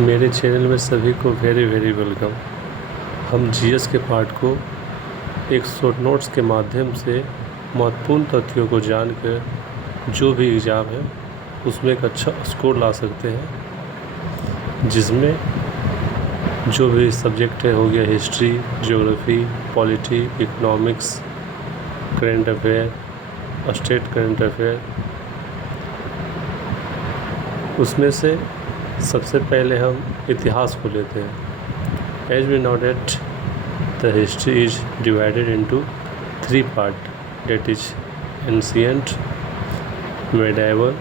मेरे चैनल में सभी को वेरी वेरी वेलकम। हम जीएस के पार्ट को एक शॉर्ट नोट्स के माध्यम से महत्वपूर्ण तथ्यों को जानकर जो भी एग्ज़ाम है उसमें एक अच्छा स्कोर ला सकते हैं, जिसमें जो भी सब्जेक्ट है हो गया history, geography, polity, economics, current affair, state current affair. उसमें से सबसे पहले हम इतिहास को लेते हैं। As we know that the history is divided into 3 part, that is ancient, medieval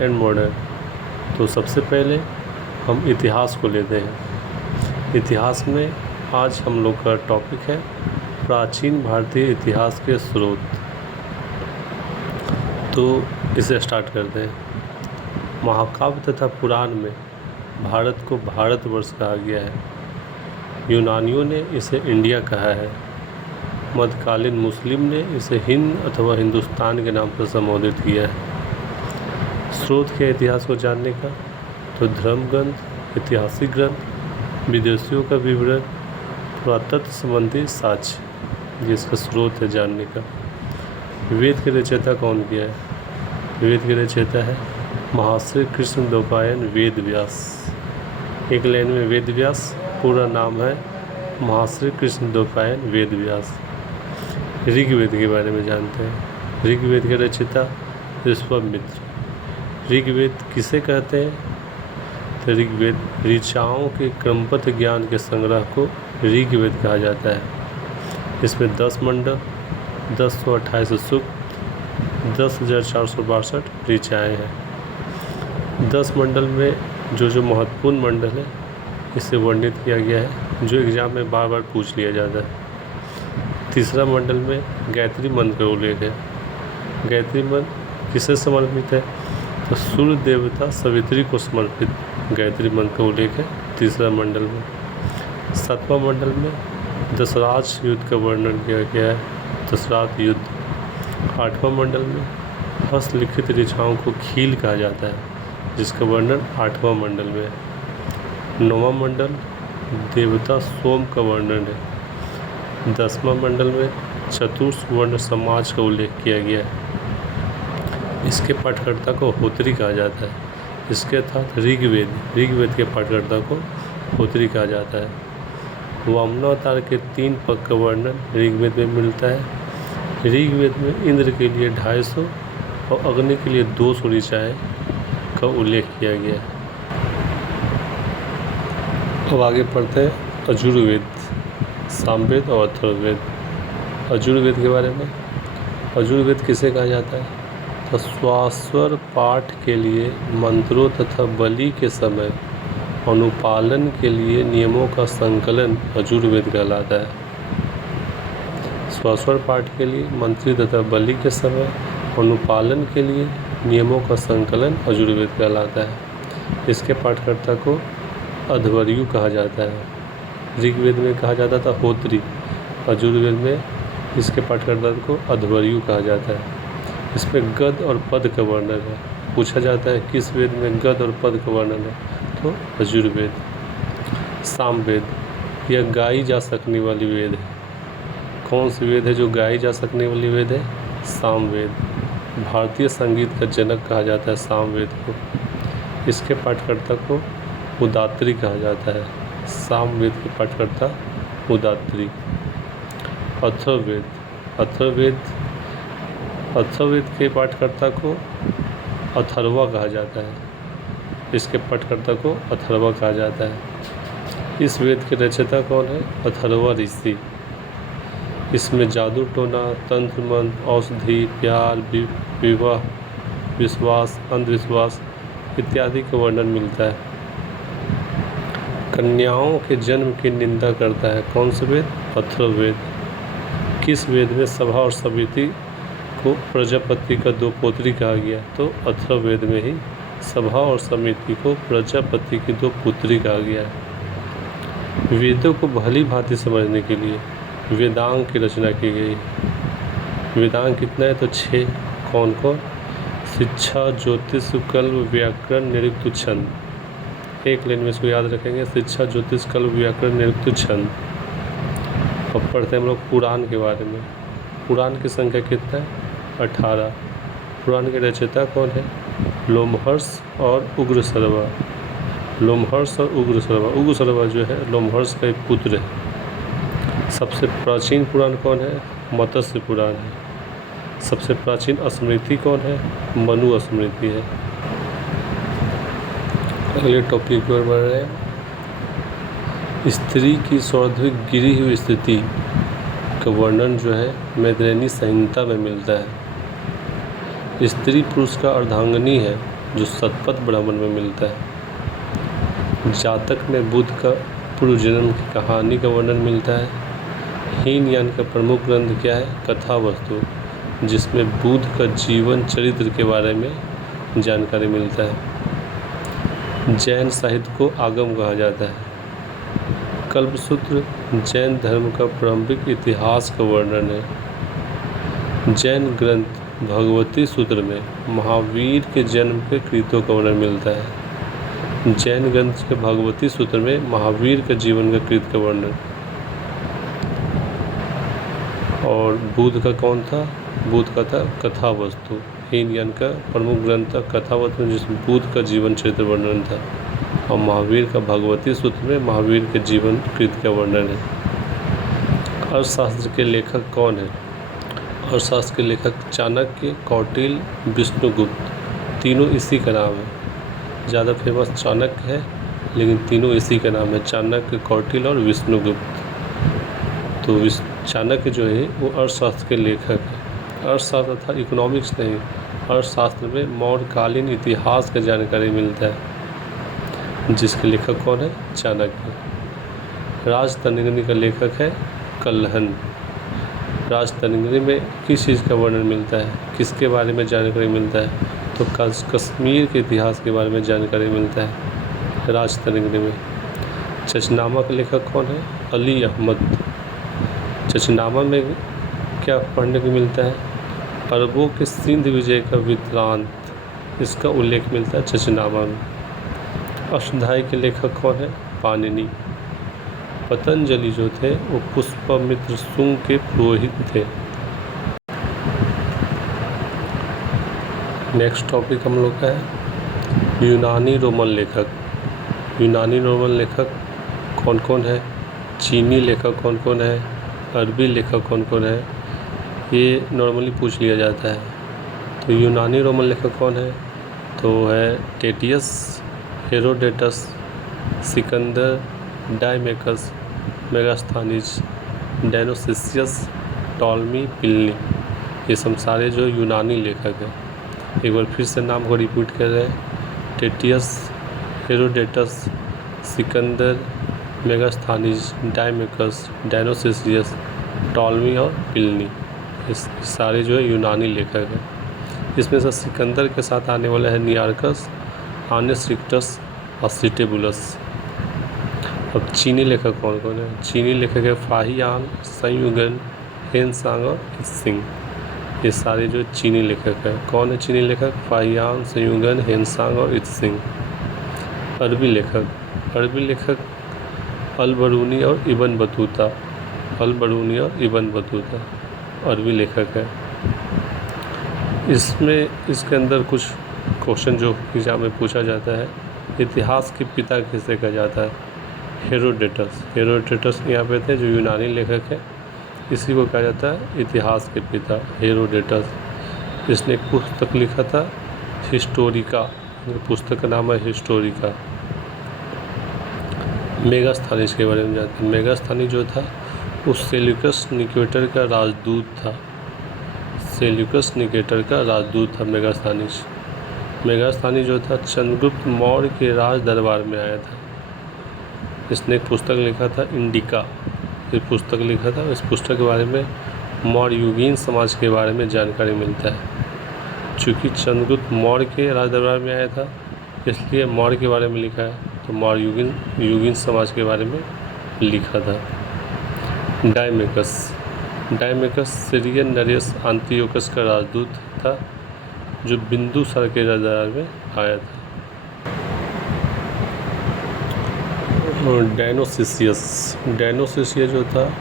and modern. तो सबसे पहले हम इतिहास को लेते हैं। इतिहास में आज हम लोग का टॉपिक है प्राचीन भारतीय इतिहास के स्रोत। तो इसे स्टार्ट करते हैं। महाकाव्य तथा पुराण में भारत को भारतवर्ष कहा गया है। यूनानियों ने इसे इंडिया कहा है। मध्यकालीन मुस्लिम ने इसे हिंद अथवा हिंदुस्तान के नाम पर संबोधित किया है। स्रोत के इतिहास को जानने का तो धर्म ग्रंथ, ऐतिहासिक ग्रंथ, विदेशियों का विवरण, पुरातत्व संबंधी साक्ष्य, जिसका स्रोत है जानने का। वेद के रचयिता कौन किया है? वेद के रचयिता है महर्षि कृष्ण द्वैपायन वेद व्यास। एक लाइन में वेद व्यास, पूरा नाम है महर्षि कृष्ण द्वैपायन वेद व्यास। ऋग्वेद के बारे में जानते हैं। ऋग्वेद के रचयिता विश्वामित्र। ऋग्वेद किसे कहते हैं? तो ऋग्वेद ऋचाओं के क्रमबद्ध ज्ञान के संग्रह को ऋग्वेद कहा जाता है। इसमें 10 मंडल, 1028 सूक्त, 10,462 ऋचाएँ हैं। 10 मंडल में जो महत्वपूर्ण मंडल है इसे वर्णित किया गया है, जो एग्ज़ाम में बार बार पूछ लिया जाता है। तीसरा मंडल में गायत्री मंत्र का उल्लेख है। गायत्री मंत्र किसे समर्पित है? तो सूर्य देवता सवित्री को समर्पित गायत्री मंत्र का उल्लेख है तीसरा मंडल में। 7वां मंडल में दशराज युद्ध का वर्णन किया गया है, दशराज युद्ध। 8वां मंडल में हस्तलिखित ऋचाओं को खील कहा जाता है, जिसका वर्णन 8वां मंडल में है। 9वां मंडल देवता सोम का वर्णन है। 10वां मंडल में चतुर्वर्ण समाज का उल्लेख किया गया है। इसके पाठकर्ता को होत्री कहा जाता है। इसके अर्थात ऋग्वेद के पाठकर्ता को होत्री कहा जाता है। वामनावतार के 3 पग का वर्णन ऋग्वेद में मिलता है। ऋग्वेद में इंद्र के लिए 250 और अग्नि के लिए 200 ऋचाएँ का उल्लेख किया गया है। अब आगे पढ़ते हैं यजुर्वेद, सामवेद और अथर्ववेद। यजुर्वेद के बारे में, यजुर्वेद किसे कहा जाता है? तो श्वासवर पाठ के लिए मंत्रों तथा बलि के समय अनुपालन के लिए नियमों का संकलन यजुर्वेद कहलाता है। श्वासवर पाठ के लिए मंत्री तथा बलि के समय अनुपालन के लिए नियमों का संकलन यजुर्वेद कहलाता है। इसके पाठकर्ता को अध्वर्यु कहा जाता है। ऋग्वेद में कहा जाता था होत्री, यजुर्वेद में इसके पाठकर्ता को अध्वर्यु कहा जाता है। इसमें गद और पद का वर्णन है। पूछा जाता है किस वेद में गद और पद का वर्णन है? तो यजुर्वेद। सामवेद, यह गाई जा सकने वाली वेद है। कौन सी वेद है जो गाई जा सकने वाली वेद है? सामवेद। भारतीय संगीत का जनक कहा जाता है सामवेद को। इसके पाठकर्ता को उदात्री कहा जाता है। सामवेद के पाठकर्ता उदात्री। अथर्ववेद के पाठकर्ता को अथर्वा कहा जाता है। इसके पाठकर्ता को अथर्वा कहा जाता है। इस वेद के रचयिता कौन है? अथर्वा ऋषि। इसमें जादू टोना, तंत्र मंत्र, औषधि, प्यार, विवाह, विश्वास, अंधविश्वास इत्यादि का वर्णन मिलता है। कन्याओं के जन्म की निंदा करता है कौन सा वेद? अथर्ववेद। किस वेद में सभा और समिति को प्रजापति का 2 पुत्री कहा गया? तो अथर्ववेद में ही सभा और समिति को प्रजापति की 2 पुत्री कहा गया है। वेदों को भली भांति समझने के लिए वेदांग की रचना की गई। वेदांग कितना है? तो 6। कौन कौन? शिक्षा, ज्योतिष, कल्प, व्याकरण, निरुक्त, छंद। एक लाइन में इसको याद रखेंगे, शिक्षा, ज्योतिष, कल्प, व्याकरण, निरुक्त, छंद। अब पढ़ते हैं हम लोग पुराण के बारे में। पुराण की संख्या कितना है? 18। पुराण के रचयिता कौन है? लोमहर्ष और उग्रश्रवा। लोमहर्ष और उग्रश्रवा। उग्रश्रवा जो है लोमहर्ष का एक पुत्र है। सबसे प्राचीन पुराण कौन है? मत्स्य पुराण है। सबसे प्राचीन स्मृति कौन है? मनु स्मृति है। अगले टॉपिक पर बढ़ रहे हैं। स्त्री की स्वाभाविक गिरी हुई स्थिति का वर्णन जो है मैत्रेयी संहिता में मिलता है। स्त्री पुरुष का अर्धांगिनी है जो शतपथ ब्राह्मण में मिलता है। जातक में बुध का पूर्व जन्म की कहानी का वर्णन मिलता है। हीनयान का प्रमुख ग्रंथ क्या है? कथा वस्तु, जिसमें बुध का जीवन चरित्र के बारे में जानकारी मिलता है। जैन साहित्य को आगम कहा जाता है। कल्पसूत्र जैन धर्म का प्रारंभिक इतिहास का वर्णन है। जैन ग्रंथ भगवती सूत्र में महावीर के जन्म के कृत्यों का वर्णन मिलता है। जैन ग्रंथ के भगवती सूत्र में महावीर के जीवन का कृत्य का वर्णन। और बुध का कौन था? बुध का था कथा वस्तु। हीनयान का प्रमुख ग्रंथ था कथा वस्तु, जिसमें बुध का जीवन चरित्र वर्णन था। और महावीर का भगवती सूत्र में महावीर के जीवन कृत्य का वर्णन है। अर्थशास्त्र के लेखक कौन है? अर्थशास्त्र के लेखक चाणक्य, कौटिल्य, विष्णुगुप्त, तीनों इसी का नाम है। ज़्यादा फेमस चाणक्य है, लेकिन तीनों इसी का नाम है, चाणक्य, कौटिल्य और विष्णुगुप्त। तो चाणक्य जो है वो अर्थशास्त्र के लेखक है। अर्थशास्त्र था इकोनॉमिक्स नहीं। अर्थशास्त्र में मौर्यकालीन इतिहास का जानकारी मिलता है, जिसके लेखक कौन है? चाणक्य। राजतरंगिणी का लेखक है कल्हण। राजतरंगिणी में किस चीज़ का वर्णन मिलता है? किसके बारे में जानकारी मिलता है? तो कश्मीर के इतिहास के बारे में जानकारी मिलता है राजतरंगिणी में। चचनामा का लेखक कौन है? अली अहमद। चचनामा में क्या पढ़ने को मिलता है? अरबों के सिंध विजय का वृत्तांत, इसका उल्लेख मिलता है चचनामा में। अष्टाध्यायी के लेखक कौन है? पाणिनि। पतंजलि जो थे वो पुष्पमित्र शुंग के पुरोहित थे। नेक्स्ट टॉपिक हम लोग का है यूनानी रोमन लेखक। यूनानी रोमन लेखक कौन कौन है? चीनी लेखक कौन कौन है? अरबी लेखक कौन कौन है? ये नॉर्मली पूछ लिया जाता है। तो यूनानी रोमन लेखक कौन है? तो है टेटियस, हेरोडेटस, सिकंदर, डायमेकस, मेगास्थनीज, डायनोसिसियस, टॉलमी, प्लिनी। ये सब सारे जो यूनानी लेखक हैं। एक बार फिर से नाम को रिपीट कर रहे हैं। टेटियस, हेरोडेटस, सिकंदर, मेगास्थनीज, डायमेकस, डायनोसिसियस, टॉलमी और प्लिनी। ये सारे जो है यूनानी लेखक हैं। इसमें से सिकंदर के साथ आने वाला है नियार्कस, आनेस्ट्रिक्टस और सिटेबुलस। अब चीनी लेखक कौन कौन है? चीनी लेखक है फाहियान, संयुगन, हेनसांग और इत्सिंग। ये सारे जो चीनी लेखक हैं। कौन है चीनी लेखक? फाहियान, संयुगन, हेनसांग और इत्सिंग। अरबी लेखक अल-बरूनी और इब्न बतूता। अल-बरूनी और इब्न बतूता अरबी लेखक है। इसके अंदर कुछ क्वेश्चन जो एग्जाम में पूछा जाता है। इतिहास के पिता किसे कहा जाता है? हेरोडेटस। हेरोडेटस यहाँ पे थे जो यूनानी लेखक है, इसी को कहा जाता है इतिहास के पिता, हेरोडेटस। इसने एक पुस्तक लिखा था हिस्टोरिका। पुस्तक का नाम है हिस्टोरिका। मेगास्थनीज के बारे में जानते हैं। मेगास्थनी जो था वो सेल्यूकस निकेटर का राजदूत था। सेल्यूकस निकेटर का राजदूत था मेगास्थनीज। मेगास्थनी जो था चंद्रगुप्त मौर्य के राज दरबार में आया था। इसने एक पुस्तक लिखा था इंडिका। ये पुस्तक लिखा था। इस पुस्तक के बारे में मौर्ययुगीन समाज के बारे में जानकारी मिलता है। चूँकि चंद्रगुप्त मौर्य के राज दरबार में आया था, इसलिए मौर्य के बारे में लिखा है। तो मौर्ययुगीन समाज के बारे में लिखा था। डायमेकस सीरियन नरेस एंटियोकस का राजदूत था, जो बिंदुसार के राज दरबार में आया था। और डायनोसिसियस जो था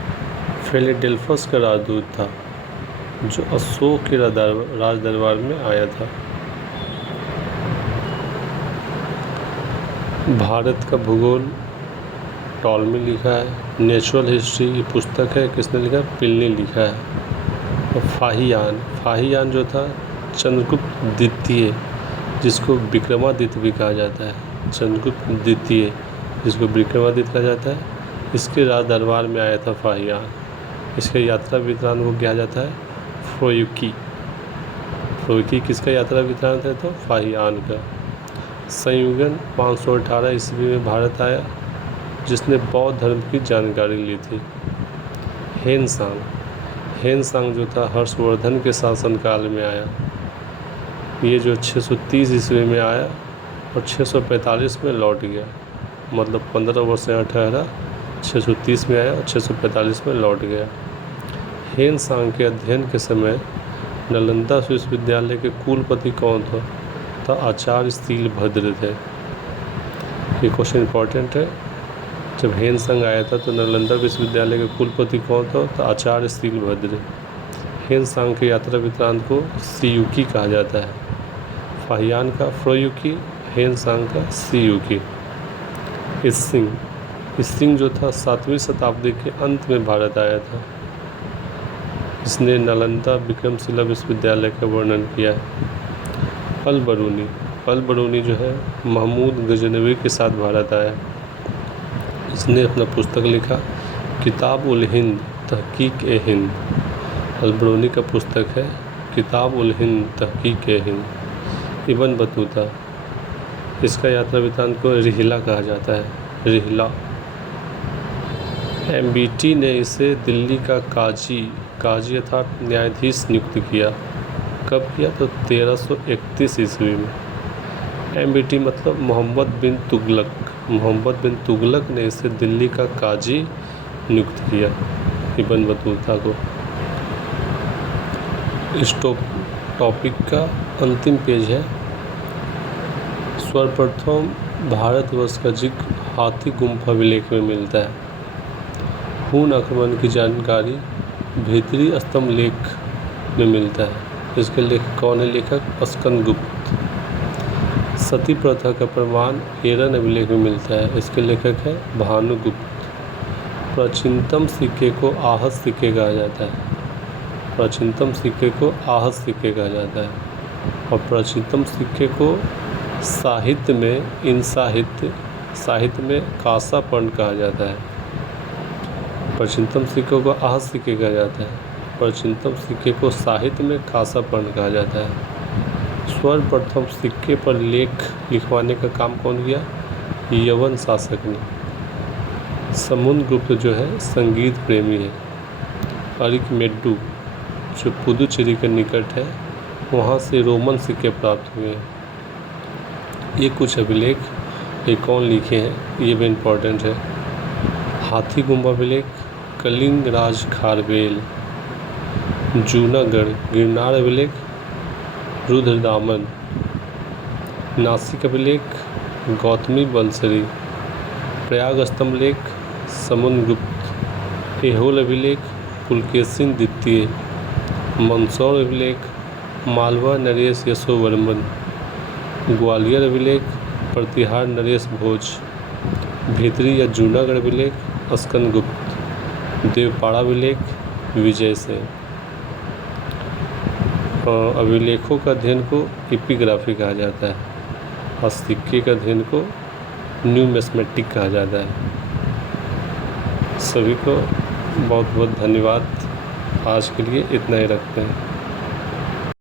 फिलाडेल्फस का राजदूत था जो अशोक के राज दरबार में आया था। भारत का भूगोल टॉलमी लिखा है। नेचुरल हिस्ट्री की पुस्तक है, किसने लिखा? प्लिनी लिखा है। और फाहियान जो था चंद्रगुप्त द्वितीय, जिसको विक्रमादित्य भी कहा जाता है। चंद्रगुप्त द्वितीय जिसको विक्रमादित्य कहा जाता है, इसके राज दरबार में आया था फाहियान। इसके यात्रा वृत्तांत को कहा जाता है फ्रोयुकी। किसका यात्रा वृत्तांत है? तो फाहियान का। संयुगन 518 ईस्वी में भारत आया, जिसने बौद्ध धर्म की जानकारी ली थी। हेनसांग जो था हर्षवर्धन के शासनकाल में आया। ये जो 630 ईस्वी में आया और 645 में लौट गया, मतलब 15 वर्ष यहाँ ठहरा, 630 में आया और 645 में लौट गया। हेनसांग के अध्ययन के समय नालंदा विश्वविद्यालय के कुलपति कौन था? तो आचार्य शीलभद्र थे। ये क्वेश्चन इंपॉर्टेंट है। जब हेनसांग आया था तो नालंदा विश्वविद्यालय के कुलपति कौन था? तो आचार्य शीलभद्र। हेनसांग के यात्रा वृत्तांत को सीयुकी कहा जाता है। फाहियान का फ्रोयुकी, हेनसांग का सीयुकी। इसिंग जो था 7वीं शताब्दी के अंत में भारत आया था। इसने नालंदा विक्रमशिला विश्वविद्यालय का वर्णन किया। अल-बरूनी जो है महमूद गजनवी के साथ भारत आया। इसने अपना पुस्तक लिखा किताब उल हिंद तहकीक-ए-हिंद। अल-बरूनी का पुस्तक है किताब उल हिंद तहकीक-ए-हिंद। इब्न बतूता, इसका यात्रा वृत्तांत को रिहला कहा जाता है। रिहला। एमबीटी ने इसे दिल्ली का काजी अर्थात न्यायाधीश नियुक्त किया। कब किया? तो 1331 ईस्वी में। एमबीटी मतलब मोहम्मद बिन तुगलक ने इसे दिल्ली का काजी नियुक्त किया, इब्न बतूता को। इस टॉपिक का अंतिम पेज है। सर्वप्रथम भारतवर्ष का जिक्र हाथी गुम्फा अभिलेख में मिलता है। हून आक्रमण की जानकारी भीतरी स्तंभ लेख में मिलता है। इसके लेखक कौन है? लेखक स्कंदगुप्त। सती प्रथा का प्रमाण एरन अभिलेख में मिलता है। इसके लेखक है भानुगुप्त। प्राचीनतम सिक्के को आहत सिक्के कहा जाता है। प्राचीनतम सिक्के को आहत सिक्के कहा जाता है। और प्राचीनतम सिक्के को साहित्य में कासा पर्ण कहा जाता है। प्राचीनतम सिक्कों को आहत सिक्के कहा जाता है। प्राचीनतम सिक्के को साहित्य में कासा पर्ण कहा जाता है। सर्वप्रथम सिक्के पर लेख लिखवाने का काम कौन किया? यवन शासक ने। समुद्रगुप्त जो है संगीत प्रेमी है। अरिकमेड्डू जो पुदुचेरी के निकट है, वहाँ से रोमन सिक्के प्राप्त हुए हैं। ये कुछ अभिलेख ये कौन लिखे हैं, ये भी इम्पोर्टेंट है। हाथी गुम्फा अभिलेख कलिंग राज खारवेल। जूनागढ़ गिरनार अभिलेख रुद्रदामन। नासिक अभिलेख गौतमी बलसरी। प्रयाग स्तंभ लेख समुद्रगुप्त। ऐहोल अभिलेख पुलकेशिन द्वितीय। मंदसौर अभिलेख मालवा नरेश यशोवर्मन। ग्वालियर अभिलेख प्रतिहार नरेश भोज। भीतरी या जूनागढ़ अभिलेख स्कंदगुप्त। देवपाड़ा अभिलेख विजय सेन। अभिलेखों का अध्ययन को एपिग्राफी कहा जाता है और सिक्के का अध्ययन को न्यूमिस्मेटिक कहा जाता है। सभी को बहुत बहुत धन्यवाद। आज के लिए इतना ही रखते हैं।